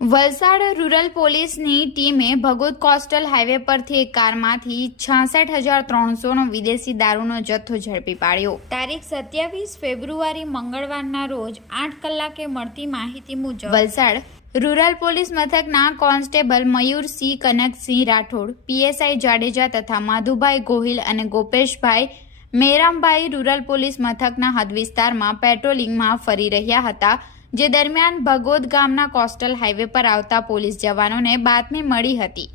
Valsad rural પોલીસની ટીમે ભગોદ coastal highway પરથી એક કારમાંથી છાસઠ હજાર ત્રણસોનો વિદેશી દારૂનો જથ્થો ઝડપી પાડ્યો. તારીખ સત્યાવીસ ફેબ્રુઆરી મંગળવારના રોજ આઠ કલાકે મળતી માહિતી મુજબ વલસાડ રૂરલ પોલીસ મથકના કોન્સ્ટેબલ મયુરસિંહ કનકસિંહ રાઠોડ, પીએસઆઈ જાડેજા તથા માધુભાઈ ગોહિલ અને ગોપેશભાઈ મેરામભાઈ રૂરલ પોલીસ મથકના હદ વિસ્તારમાં પેટ્રોલિંગમાં ફરી રહ્યા હતા. જે દરમિયાન ભગોદ ગામના કોસ્ટલ હાઈવે પર આવતા પોલીસ જવાનોને બાતમી મળી હતી.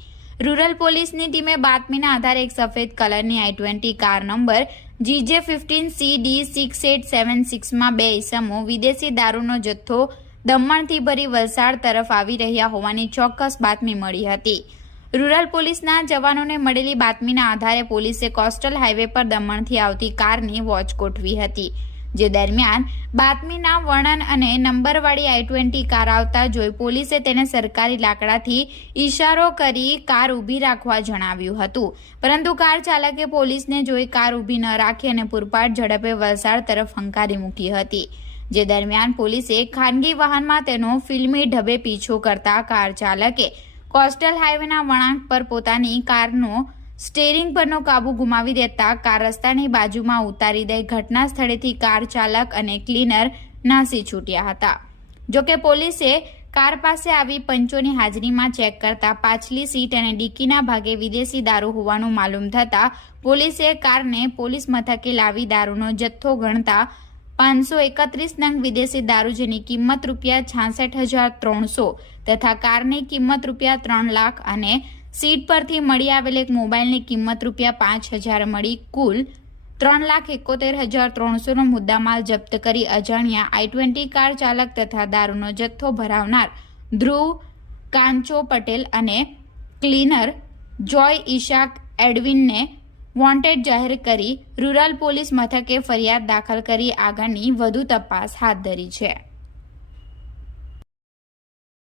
રૂરલ પોલીસની ટીમે બાતમીના આધારે એક સફેદ કલરની i twenty car number GJ fifteen C D six eight seven સિક્સમાં બે ઇસમો વિદેશી દારૂનો જથ્થો દમણથી ભરી વલસાડ તરફ આવી રહ્યા હોવાની ચોક્કસ બાતમી મળી હતી. રૂરલ પોલીસના જવાનોને મળેલી બાતમીના આધારે પોલીસે કોસ્ટલ હાઈવે પર દમણથી આવતી કારની વોચ ગોઠવી હતી. જે દરમિયાન બાતમીના વર્ણન અને નંબરવાળી આઈ ટ્વેન્ટી કાર આવતા જોઈ પોલીસે તેને સરકારી લાકડાથી ઈશારો કરી કાર ઊભી રાખવા જણાવ્યું હતું. પરંતુ કાર ચાલકે પોલીસને જોઈ કાર ઊભી ન રાખી અને પૂરપાટ ઝડપે વલસાડ તરફ હંકારી મૂકી હતી. જે દરમિયાન પોલીસે ખાનગી વાહનમાં તેનો ફિલ્મી ઢબે પીછો કરતા કાર ચાલકે કોસ્ટલ હાઈવેના વળાંક પર પોતાની કારનો સ્ટેરિંગ પરનો કાબુ ગુમાવી દેતા કાર રસ્તાની બાજુમાં ઉતારી દઈ ઘટના સ્થળેથી કાર ચાલક અને ક્લીનર નાસી છૂટ્યા હતા. જોકે પોલીસે કાર પાસે આવી પંચોની હાજરીમાં ચેક કરતા પાછલી સીટ અને ડીકીના ભાગે વિદેશી દારૂ હોવાનું માલુમ થતા પોલીસે કારને પોલીસ મથકે લાવી દારૂનો જથ્થો ગણતા પાંચસો એકત્રીસ નંગ વિદેશી દારૂ જેની કિંમત રૂપિયા છાસઠ હજાર ત્રણસો તથા કારની કિંમત રૂપિયા ત્રણ લાખ અને સીટ પરથી મળી આવેલ એક મોબાઈલની કિંમત રૂપિયા પાંચ હજાર મળી કુલ ત્રણ લાખ એકોતેર હજાર ત્રણસોનો મુદ્દામાલ જપ્ત કરી અજાણ્યા આઈ ટ્વેન્ટી કાર ચાલક તથા દારૂનો જથ્થો ભરાવનાર ધ્રુવ કાંચો પટેલ અને ક્લીનર જોય ઈશાક એડવિનને વોન્ટેડ જાહેર કરી રૂરલ પોલીસ મથકે ફરિયાદ દાખલ કરી આગળની વધુ તપાસ હાથ ધરી છે.